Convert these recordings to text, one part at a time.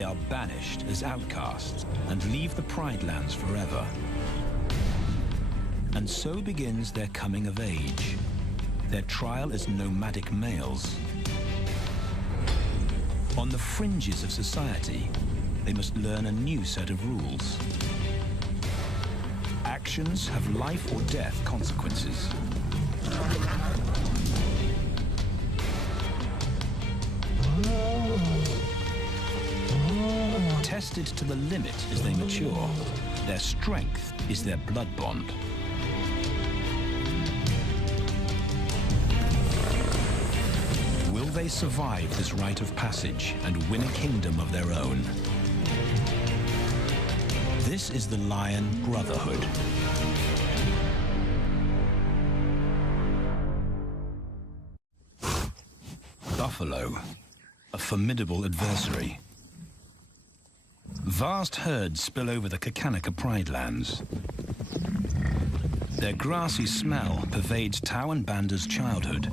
They are banished as outcasts and leave the Pride Lands forever. And so begins their coming of age, their trial as nomadic males. On the fringes of society, they must learn a new set of rules. Actions have life or death consequences. Tested to the limit as they mature, their strength is their blood bond. Will they survive this rite of passage and win a kingdom of their own? This is the Lion Brotherhood. Buffalo, a formidable adversary. Vast herds spill over the Kakanika Pride Lands. Their grassy smell pervades Tawan Banda's childhood.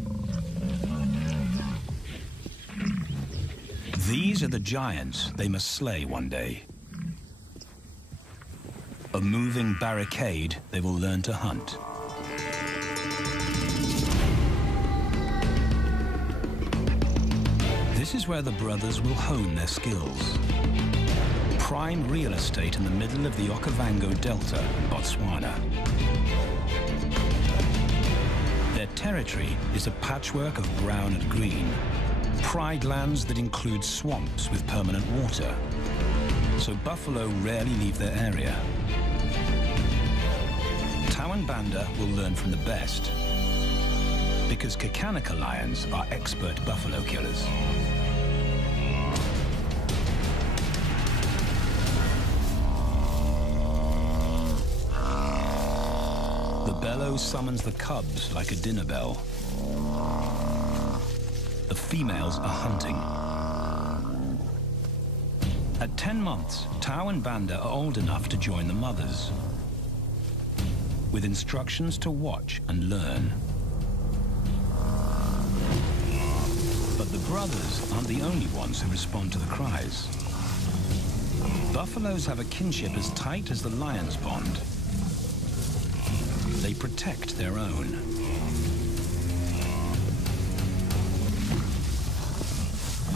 These are the giants they must slay one day. A moving barricade they will learn to hunt. This is where the brothers will hone their skills. Prime real estate in the middle of the Okavango Delta in Botswana. Their territory is a patchwork of brown and green. Pride lands that include swamps with permanent water. So buffalo rarely leave their area. Tawan Banda will learn from the best, because Kakanika lions are expert buffalo killers. The bellow summons the cubs like a dinner bell. The females are hunting. At 10 months, Tawan Banda are old enough to join the mothers, with instructions to watch and learn. But the brothers aren't the only ones who respond to the cries. Buffaloes have a kinship as tight as the lion's bond. They protect their own.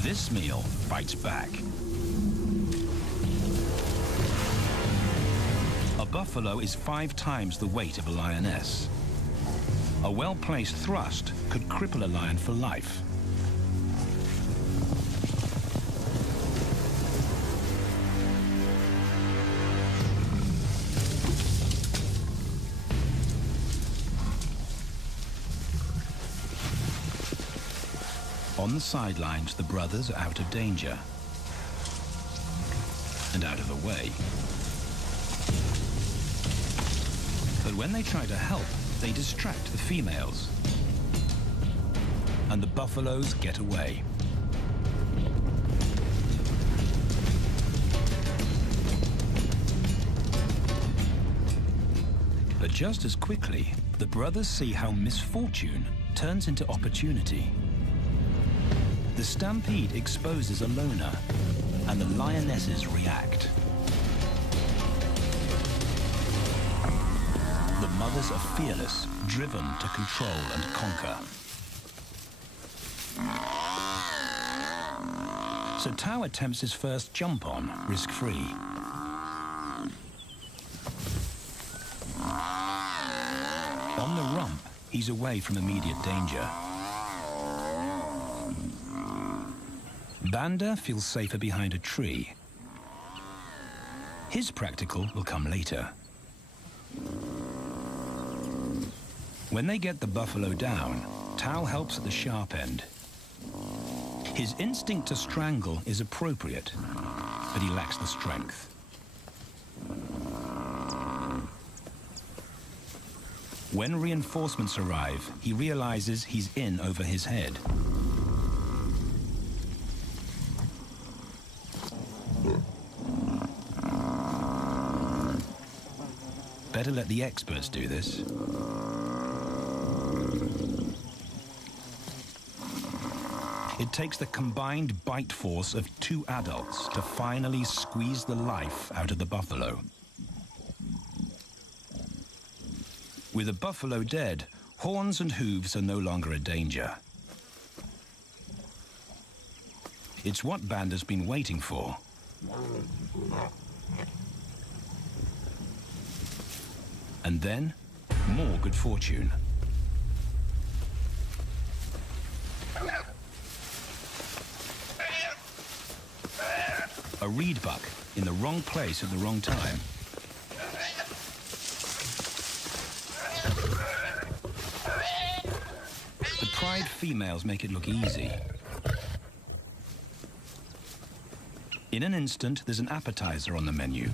This meal fights back. A buffalo is 5 times the weight of a lioness. A well-placed thrust could cripple a lion for life. On the sidelines, the brothers are out of danger and out of the way. But when they try to help, they distract the females, and the buffaloes get away. But just as quickly, the brothers see how misfortune turns into opportunity. The stampede exposes a loner, and the lionesses react. The mothers are fearless, driven to control and conquer. So Tao attempts his first jump on, risk-free. On the rump, he's away from immediate danger. Banda feels safer behind a tree. His practical will come later. When they get the buffalo down, Tao helps at the sharp end. His instinct to strangle is appropriate, but he lacks the strength. When reinforcements arrive, he realizes he's in over his head. Better let the experts do this. It takes the combined bite force of 2 adults to finally squeeze the life out of the buffalo. With the buffalo dead, horns and hooves are no longer a danger. It's what Banda's been waiting for. And then, more good fortune. A reed buck in the wrong place at the wrong time. The pride females make it look easy. In an instant, there's an appetizer on the menu.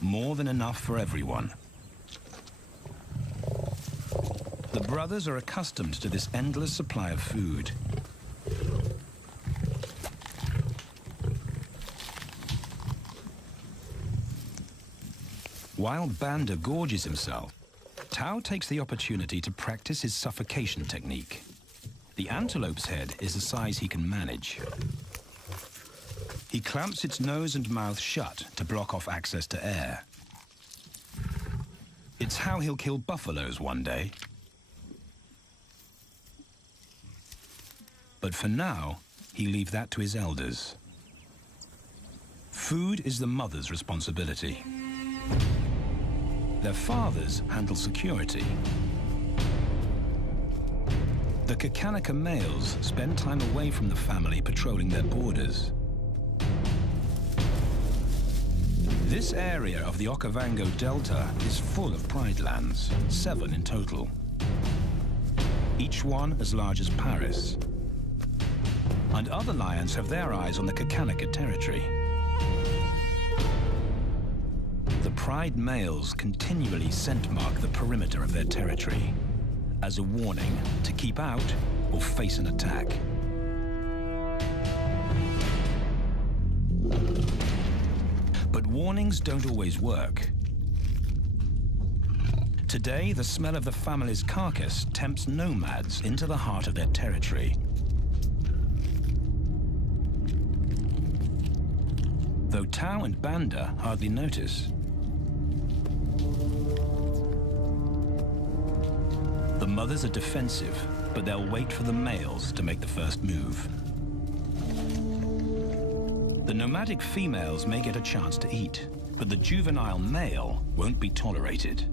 More than enough for everyone. The brothers are accustomed to this endless supply of food. While Banda gorges himself, Tao takes the opportunity to practice his suffocation technique. The antelope's head is a size he can manage. He clamps its nose and mouth shut to block off access to air. It's how he'll kill buffaloes one day. But for now, he leaves that to his elders. Food is the mother's responsibility. Their fathers handle security. The Kakanika males spend time away from the family patrolling their borders. This area of the Okavango Delta is full of pride lands, 7 in total. Each one as large as Paris. And other lions have their eyes on the Kakanika territory. The pride males continually scent mark the perimeter of their territory as a warning to keep out or face an attack. But warnings don't always work. Today, the smell of the family's carcass tempts nomads into the heart of their territory. Though Tao and Banda hardly notice. The mothers are defensive, but they'll wait for the males to make the first move. The nomadic females may get a chance to eat, but the juvenile male won't be tolerated.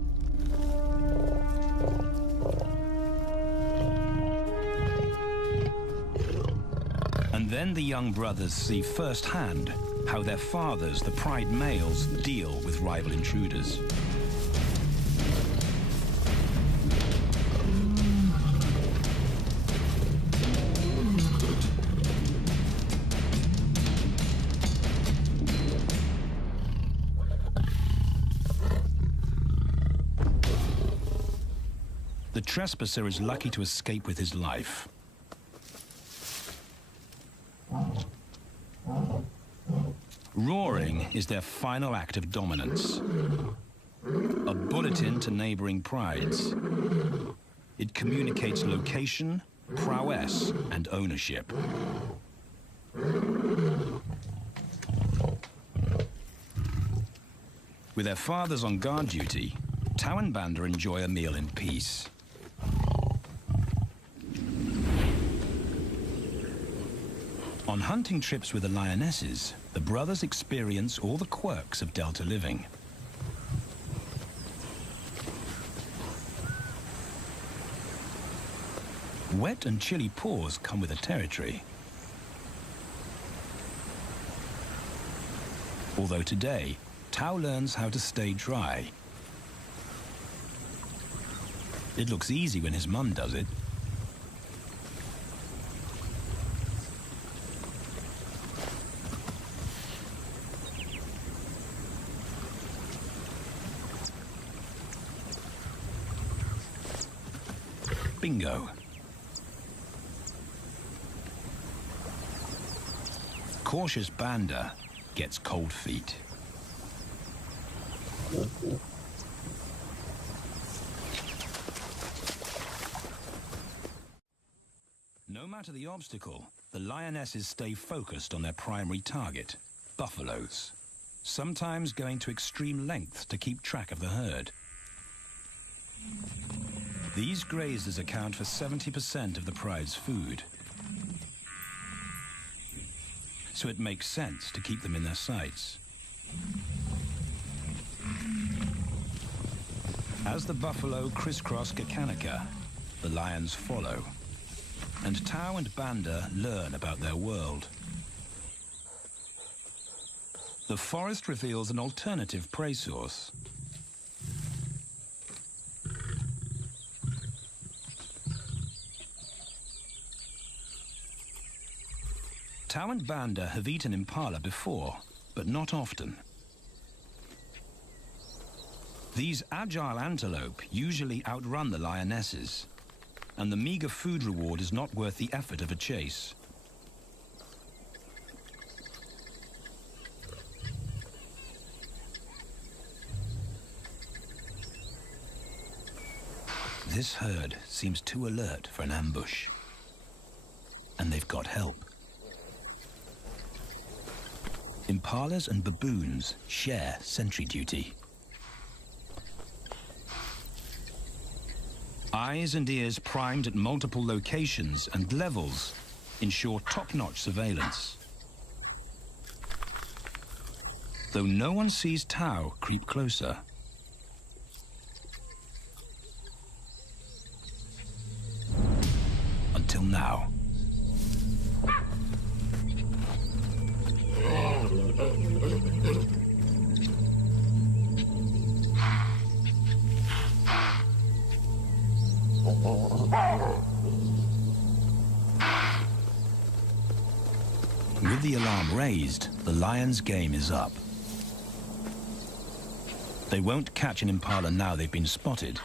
And then the young brothers see firsthand how their fathers, the pride males, deal with rival intruders. The trespasser is lucky to escape with his life. Roaring is their final act of dominance. A bulletin to neighboring prides. It communicates location, prowess, and ownership. With their fathers on guard duty, Tao and Banda enjoy a meal in peace. On hunting trips with the lionesses, the brothers experience all the quirks of Delta living. Wet and chilly paws come with the territory. Although today, Tao learns how to stay dry. It looks easy when his mum does it. Bingo. Cautious Banda gets cold feet. No matter matter the obstacle, the lionesses stay focused on their primary target, buffaloes, sometimes going to extreme lengths to keep track of the herd. These grazers account for 70% of the pride's food, so it makes sense to keep them in their sights. As the buffalo crisscross Gakanika, the lions follow, and Tau and Banda learn about their world. The forest reveals an alternative prey source. Tau and Banda have eaten impala before, but not often. These agile antelope usually outrun the lionesses, and the meager food reward is not worth the effort of a chase. This herd seems too alert for an ambush, and they've got help. Impalas and baboons share sentry duty. Eyes and ears primed at multiple locations and levels ensure top-notch surveillance. Though no one sees Tau creep closer. Until now. With the alarm raised, the lions' game is up. They won't catch an impala now they've been spotted.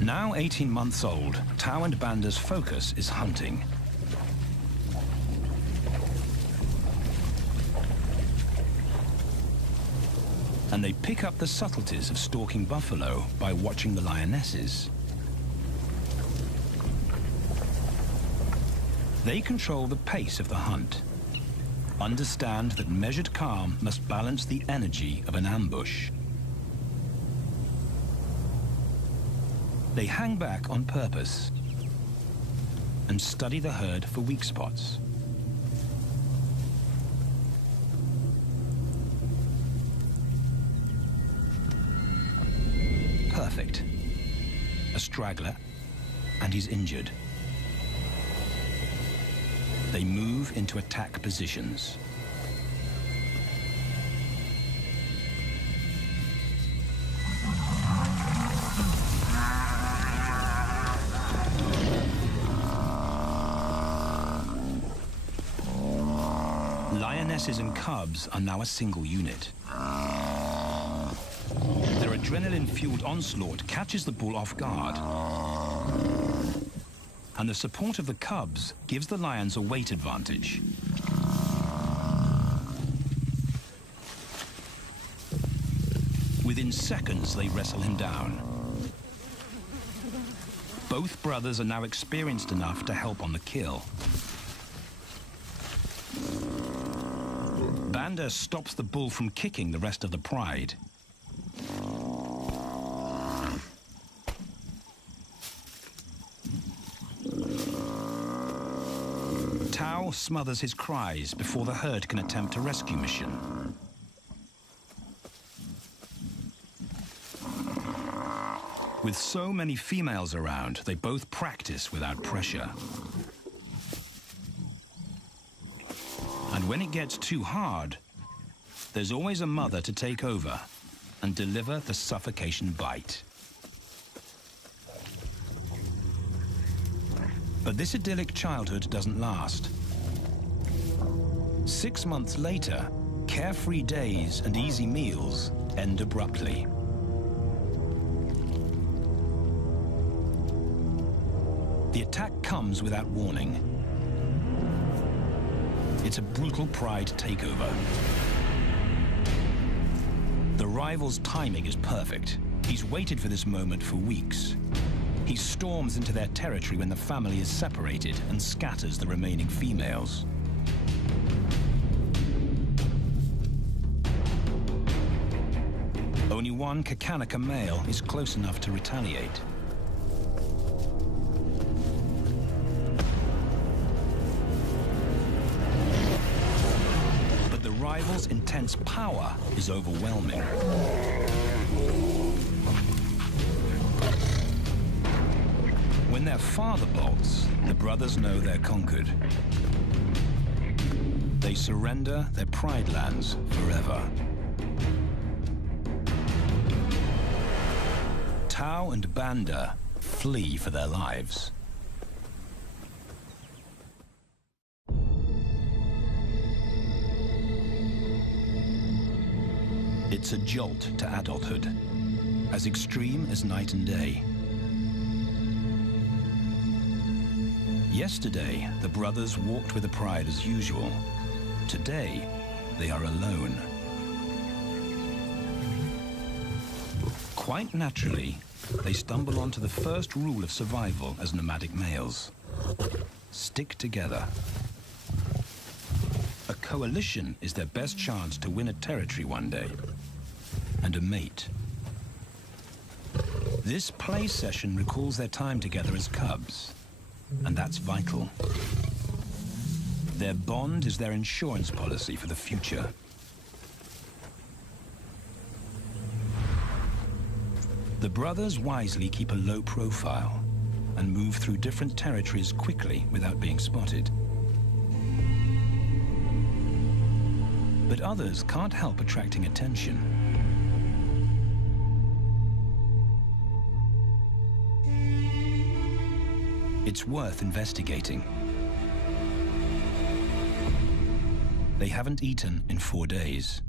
Now 18 months old, Tau and Banda's focus is hunting. And they pick up the subtleties of stalking buffalo by watching the lionesses. They control the pace of the hunt, understand that measured calm must balance the energy of an ambush. They hang back on purpose and study the herd for weak spots. Perfect. A straggler, and he's injured. They move into attack positions. Lionesses and cubs are now a single unit. Their adrenaline-fueled onslaught catches the bull off guard. And the support of the cubs gives the lions a weight advantage. Within seconds, they wrestle him down. Both brothers are now experienced enough to help on the kill. Banda stops the bull from kicking the rest of the pride. Tau smothers his cries before the herd can attempt a rescue mission. With so many females around, they both practice without pressure. And when it gets too hard, there's always a mother to take over and deliver the suffocation bite. But this idyllic childhood doesn't last. 6 months later, carefree days and easy meals end abruptly. The attack comes without warning. It's a brutal pride takeover. The rival's timing is perfect. He's waited for this moment for weeks. He storms into their territory when the family is separated and scatters the remaining females. Only one Kakanika male is close enough to retaliate. But the rival's intense power is overwhelming. When their father bolts, the brothers know they're conquered. They surrender their pride lands forever. Tao and Banda flee for their lives. It's a jolt to adulthood, as extreme as night and day. Yesterday, the brothers walked with the pride as usual. Today, they are alone. Quite naturally, they stumble onto the first rule of survival as nomadic males. Stick together. A coalition is their best chance to win a territory one day, and a mate. This play session recalls their time together as cubs, and that's vital. Their bond is their insurance policy for the future. The brothers wisely keep a low profile and move through different territories quickly without being spotted. But others can't help attracting attention. It's worth investigating. They haven't eaten in 4 days.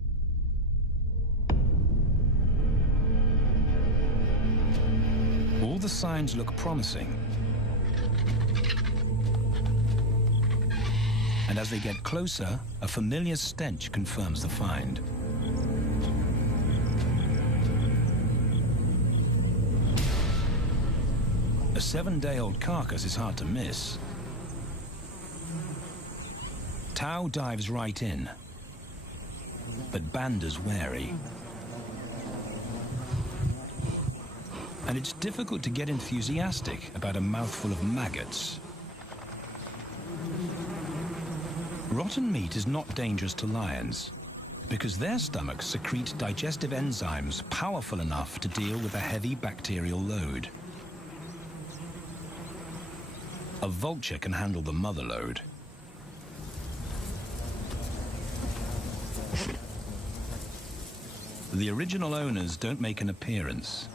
All the signs look promising. And as they get closer, a familiar stench confirms the find. A 7-day-old carcass is hard to miss. Tao dives right in, but Banda's wary. And it's difficult to get enthusiastic about a mouthful of maggots. Rotten meat is not dangerous to lions, because their stomachs secrete digestive enzymes powerful enough to deal with a heavy bacterial load. A vulture can handle the mother load. The original owners don't make an appearance.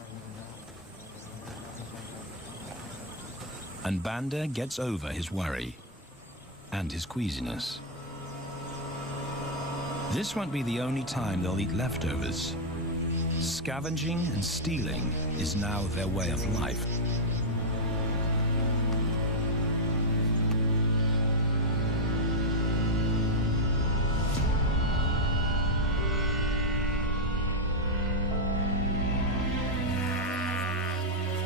And Banda gets over his worry and his queasiness. This won't be the only time they'll eat leftovers. Scavenging and stealing is now their way of life.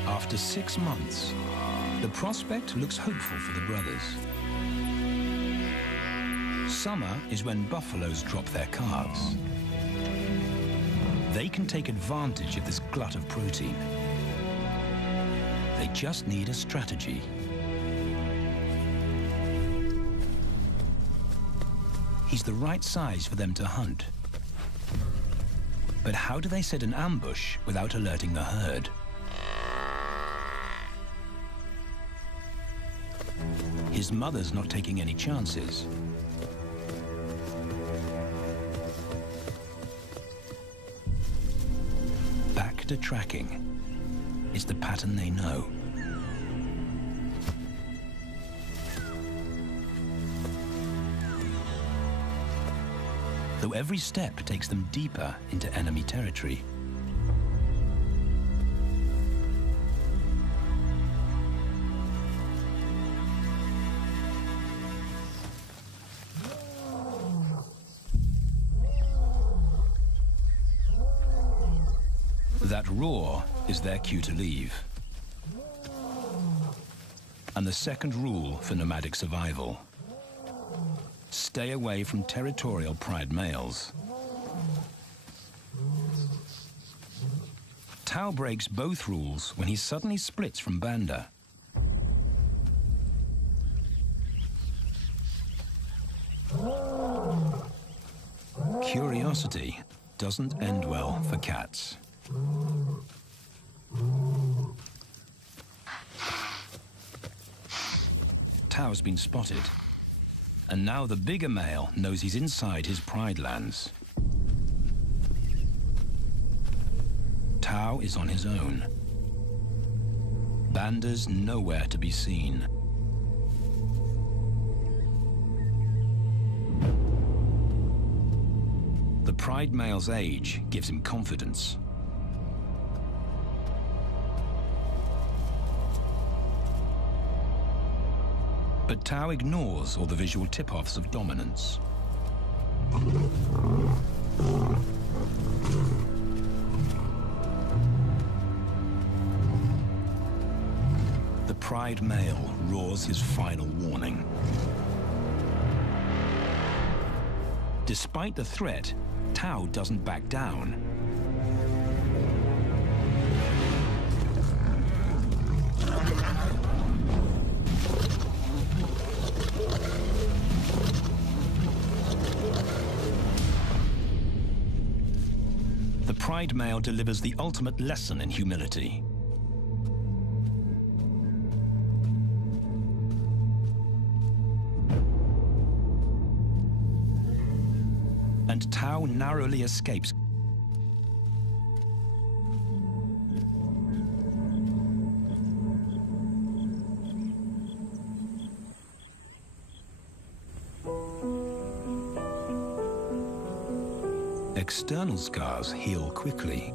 After 6 months, the prospect looks hopeful for the brothers. Summer is when buffaloes drop their calves. They can take advantage of this glut of protein. They just need a strategy. He's the right size for them to hunt. But how do they set an ambush without alerting the herd? His mother's not taking any chances. Back to tracking. It's the pattern they know. Though every step takes them deeper into enemy territory. That roar is their cue to leave. And the second rule for nomadic survival: stay away from territorial pride males. Tao breaks both rules when he suddenly splits from Banda. Curiosity doesn't end well for cats. Tao's been spotted, and now the bigger male knows he's inside his pride lands. Tao is on his own. Banda's nowhere to be seen. The pride male's age gives him confidence. But Tao ignores all the visual tip-offs of dominance. The pride male roars his final warning. Despite the threat, Tao doesn't back down. The pride male delivers the ultimate lesson in humility. And Tao narrowly escapes. External scars heal quickly.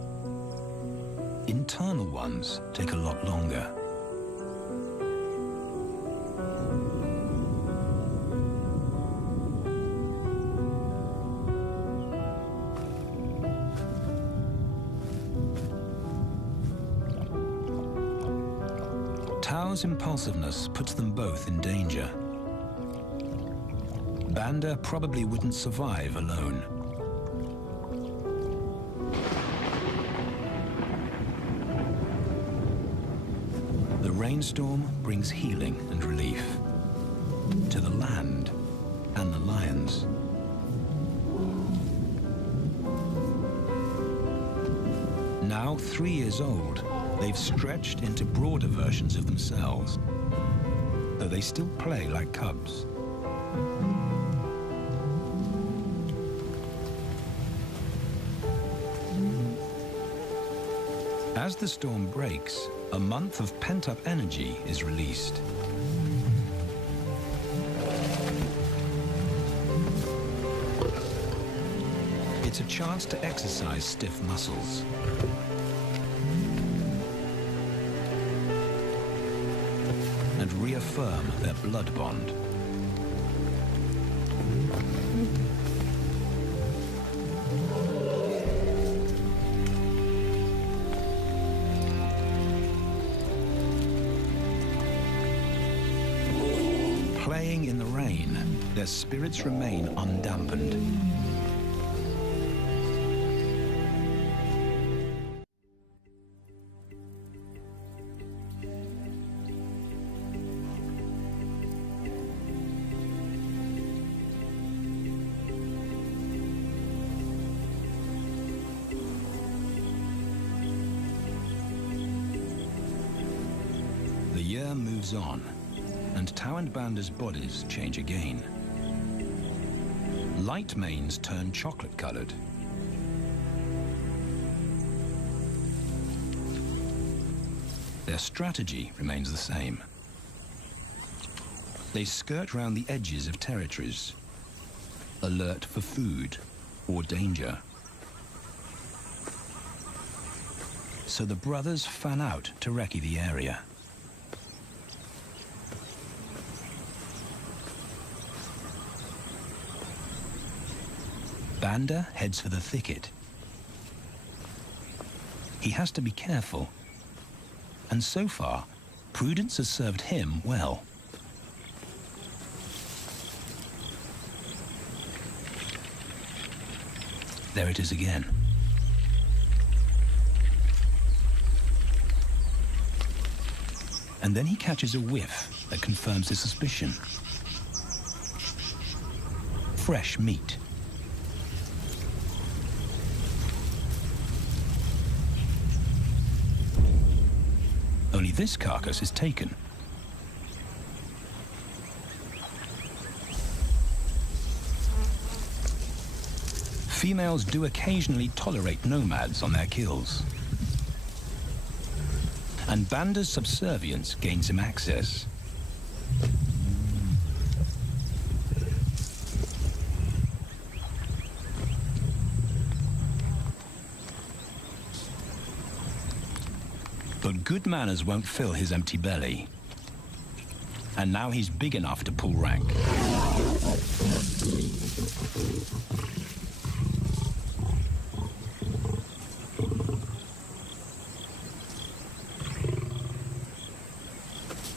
Internal ones take a lot longer. Tao's impulsiveness puts them both in danger. Banda probably wouldn't survive alone. The rainstorm brings healing and relief to the land and the lions. Now 3 years old, they've stretched into broader versions of themselves, though they still play like cubs. As the storm breaks, a month of pent-up energy is released. It's a chance to exercise stiff muscles. And reaffirm their blood bond. Playing in the rain, their spirits remain undampened. The year moves on, and Tao and Banda's bodies change again. Light manes turn chocolate-colored. Their strategy remains the same. They skirt round the edges of territories, alert for food or danger. So the brothers fan out to recce the area. Banda heads for the thicket. He has to be careful. And so far, prudence has served him well. There it is again. And then he catches a whiff that confirms his suspicion. Fresh meat. Only this carcass is taken. Females do occasionally tolerate nomads on their kills. And Banda's subservience gains him access. But good manners won't fill his empty belly. And now he's big enough to pull rank.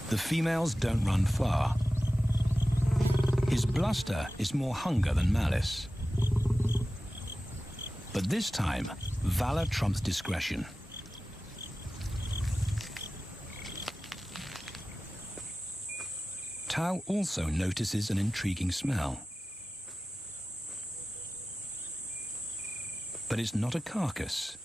The females don't run far. His bluster is more hunger than malice. But this time, valor trumps discretion. Tao also notices an intriguing smell. But it's not a carcass.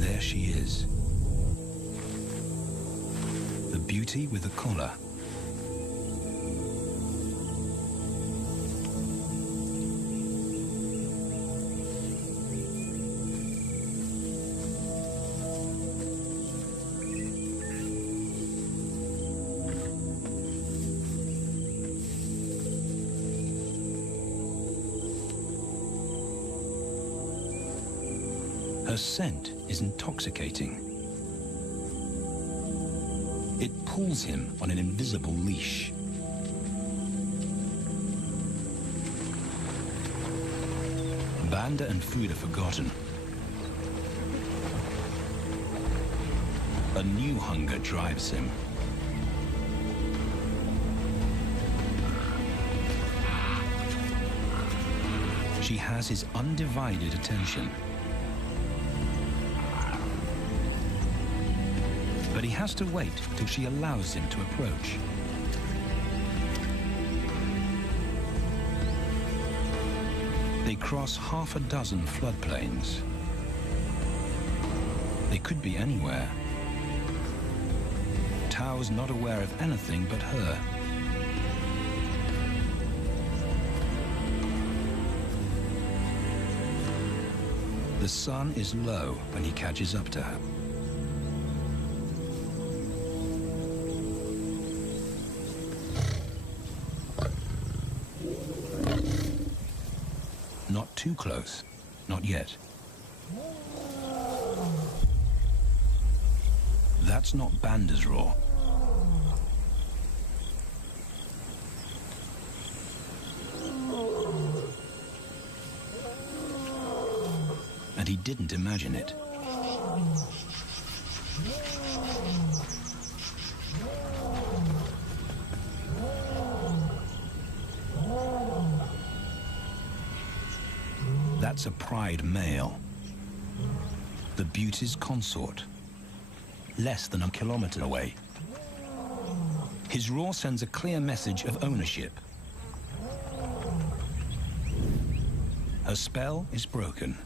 There she is. The beauty with the collar. Her scent is intoxicating. It pulls him on an invisible leash. Banda and food are forgotten. A new hunger drives him. She has his undivided attention. But he has to wait till she allows him to approach. They cross half a dozen floodplains. They could be anywhere. Tao's not aware of anything but her. The sun is low when he catches up to her. Not too close, not yet. That's not Banda's roar. And he didn't imagine it. That's a pride male. The beauty's consort. Less than a kilometer away. His roar sends a clear message of ownership. Her spell is broken.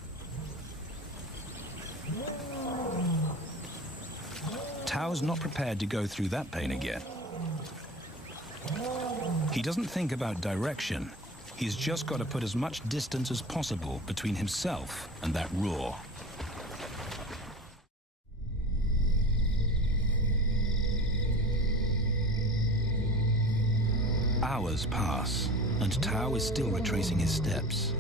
Tao's not prepared to go through that pain again. He doesn't think about direction. He's just got to put as much distance as possible between himself and that roar. Hours pass, and Tao is still retracing his steps.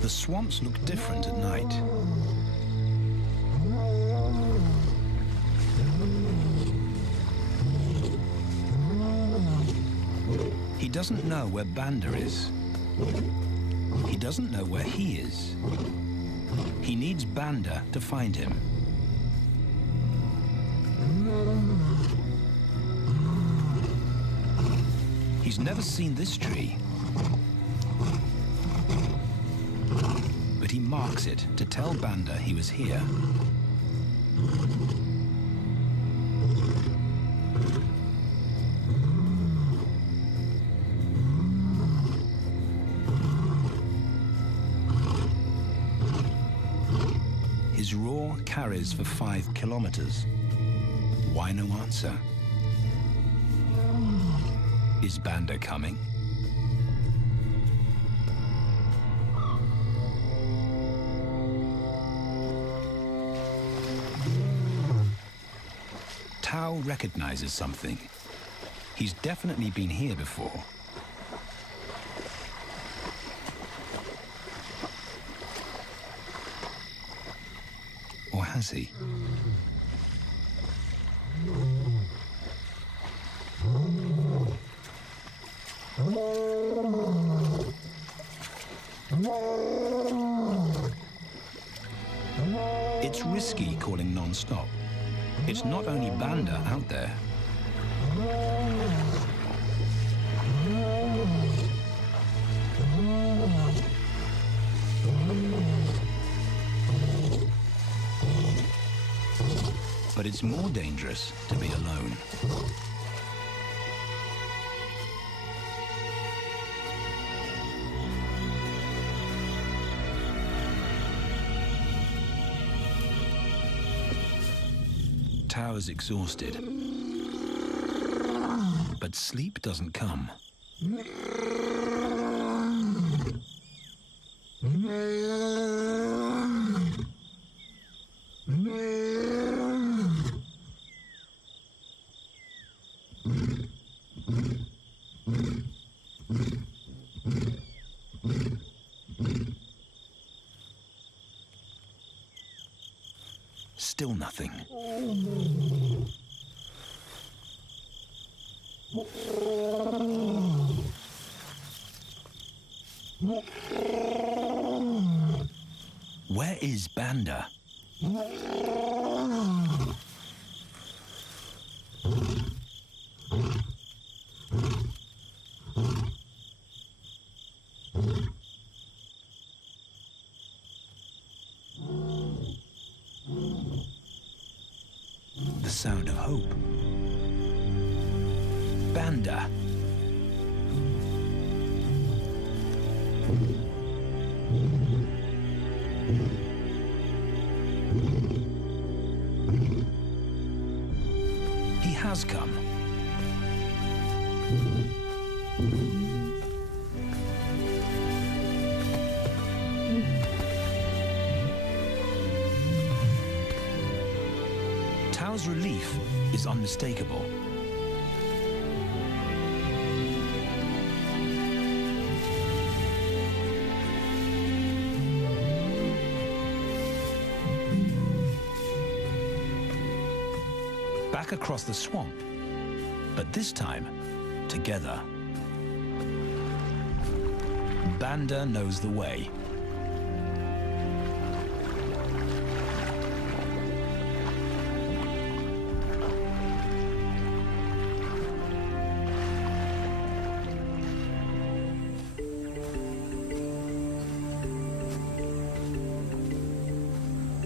The swamps look different at night. He doesn't know where Banda is. He doesn't know where he is. He needs Banda to find him. He's never seen this tree, but he marks it to tell Banda he was here. His roar carries for 5 kilometers. Why no answer? Is Banda coming? Tao recognizes something. He's definitely been here before. Or has he? It's risky calling non-stop. It's not only Banda out there. But it's more dangerous to be alone. Tao's exhausted, but sleep doesn't come. Still nothing. Where is Banda? The sound of hope. Banda. He has come. Tao's relief is unmistakable. Back across the swamp, but this time, together. Banda knows the way.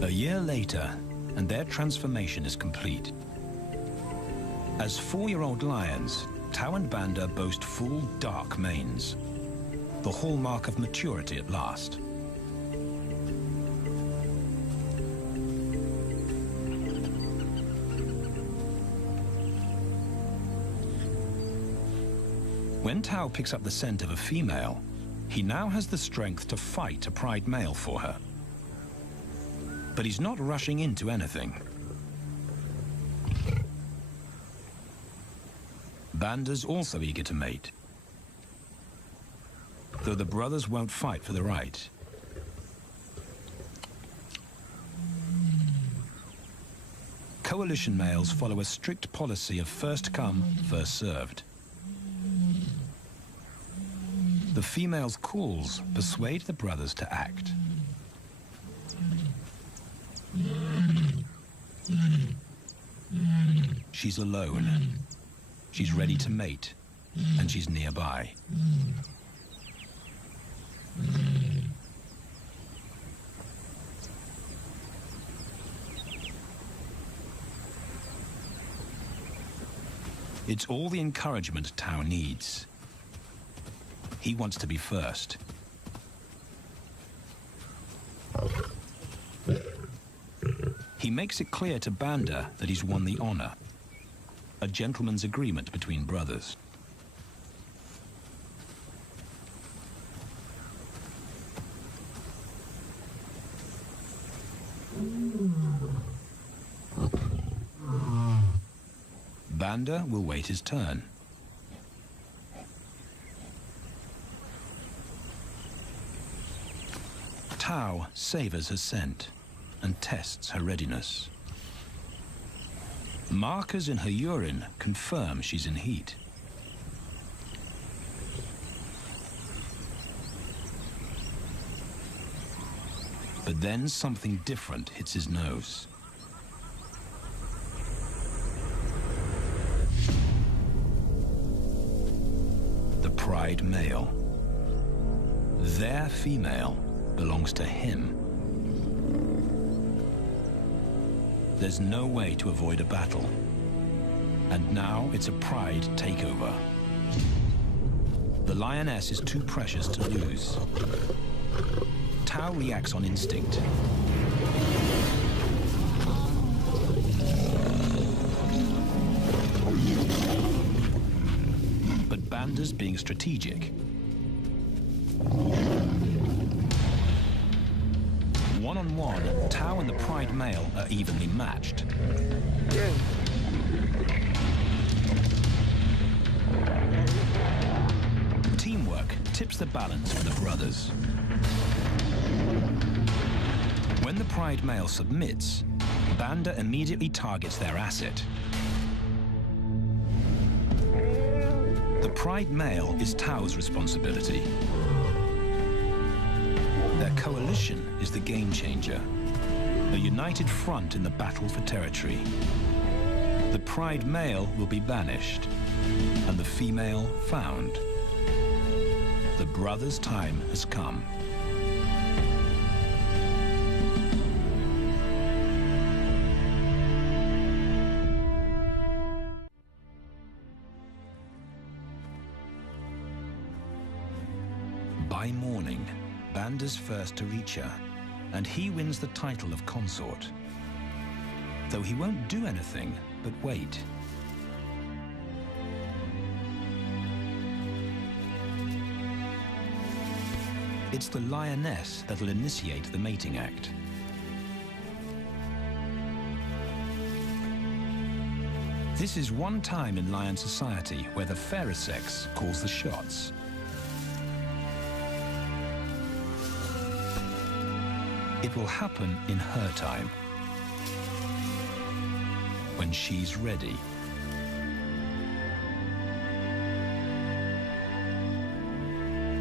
A year later, and their transformation is complete. As 4-year-old lions, Tao and Banda boast full, dark manes, the hallmark of maturity at last. When Tao picks up the scent of a female, he now has the strength to fight a pride male for her. But he's not rushing into anything. Banda's also eager to mate, though the brothers won't fight for the right. Coalition males follow a strict policy of first come, first served. The female's calls persuade the brothers to act. She's alone. She's ready to mate, and she's nearby. It's all the encouragement Tao needs. He wants to be first. He makes it clear to Banda that he's won the honor, a gentleman's agreement between brothers. Banda will wait his turn. Tao savors her scent and tests her readiness. Markers in her urine confirm she's in heat. But then something different hits his nose. The pride male. Their female belongs to him. There's no way to avoid a battle. And now it's a pride takeover. The lioness is too precious to lose. Tao reacts on instinct. But Banda's being strategic. One-on-one, Tao and the pride male are evenly matched. Teamwork tips the balance for the brothers. When the pride male submits, Banda immediately targets their asset. The pride male is Tao's responsibility. Their coalition is the game changer, a united front in the battle for territory. The pride male will be banished, and the female found. The brothers' time has come. By morning, Banda's first to reach her, and he wins the title of consort. Though he won't do anything but wait. It's the lioness that'll initiate the mating act. This is one time in lion society where the fairer sex calls the shots. It will happen in her time, when she's ready.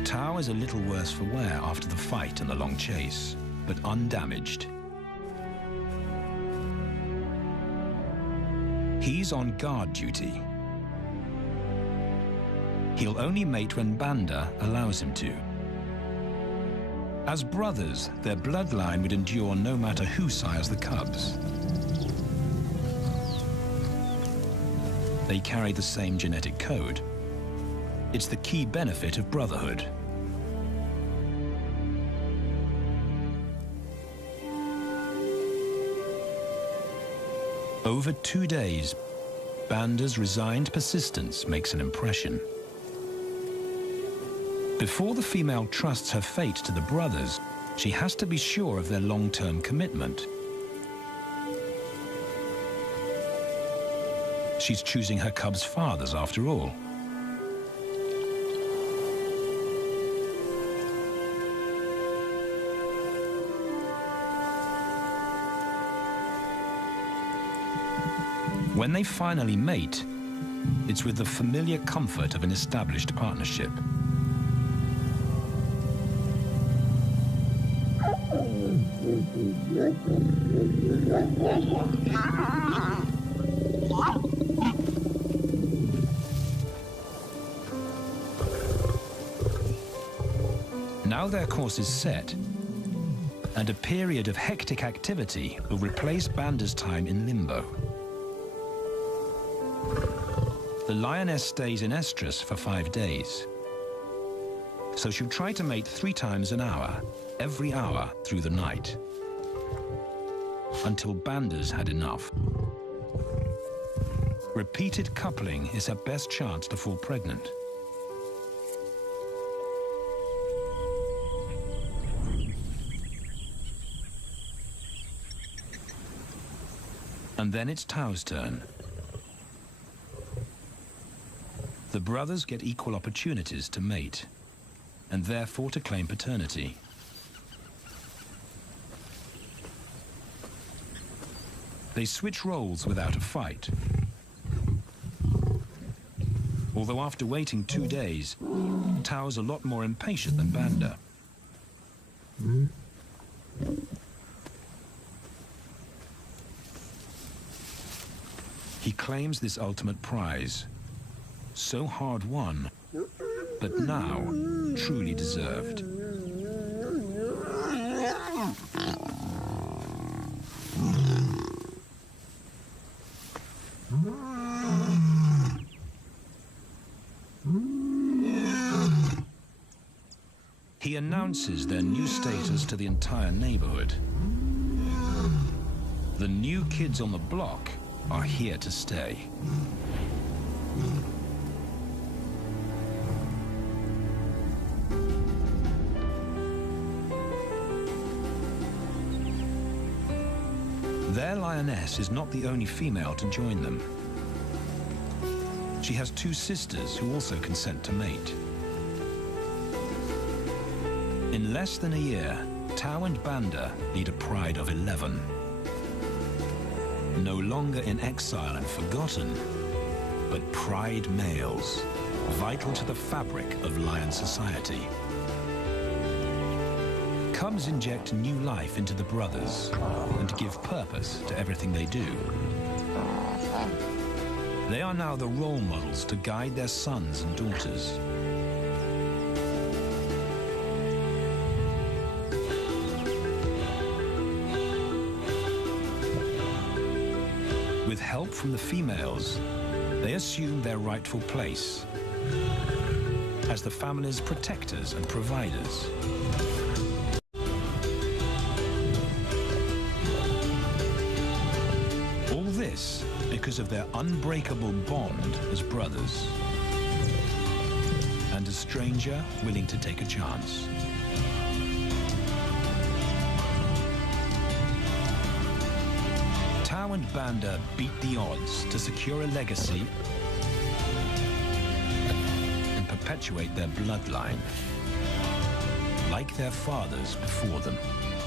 Tao is a little worse for wear after the fight and the long chase, but undamaged. He's on guard duty. He'll only mate when Banda allows him to. As brothers, their bloodline would endure no matter who sires the cubs. They carry the same genetic code. It's the key benefit of brotherhood. Over 2 days, Banda's resigned persistence makes an impression. Before the female trusts her fate to the brothers, she has to be sure of their long-term commitment. She's choosing her cubs' fathers after all. When they finally mate, it's with the familiar comfort of an established partnership. Now their course is set, and a period of hectic activity will replace Banda's time in limbo. The lioness stays in estrus for 5 days, so she'll try to mate 3 times an hour, every hour through the night, until Banda's had enough. Repeated coupling is her best chance to fall pregnant. And then it's Tau's turn. The brothers get equal opportunities to mate, and therefore to claim paternity. They switch roles without a fight. Although after waiting 2 days, Tau's a lot more impatient than Banda. He claims this ultimate prize, so hard won, but now truly deserved. He announces their new status to the entire neighborhood. The new kids on the block are here to stay. Their lioness is not the only female to join them. She has 2 sisters who also consent to mate. In less than a year, Tau and Banda lead a pride of 11. No longer in exile and forgotten, but pride males, vital to the fabric of lion society. Cubs inject new life into the brothers and give purpose to everything they do. They are now the role models to guide their sons and daughters. With help from the females, they assume their rightful place as the family's protectors and providers. All this because of their unbreakable bond as brothers, and a stranger willing to take a chance. Tau and Banda beat the odds to secure a legacy and perpetuate their bloodline, like their fathers before them.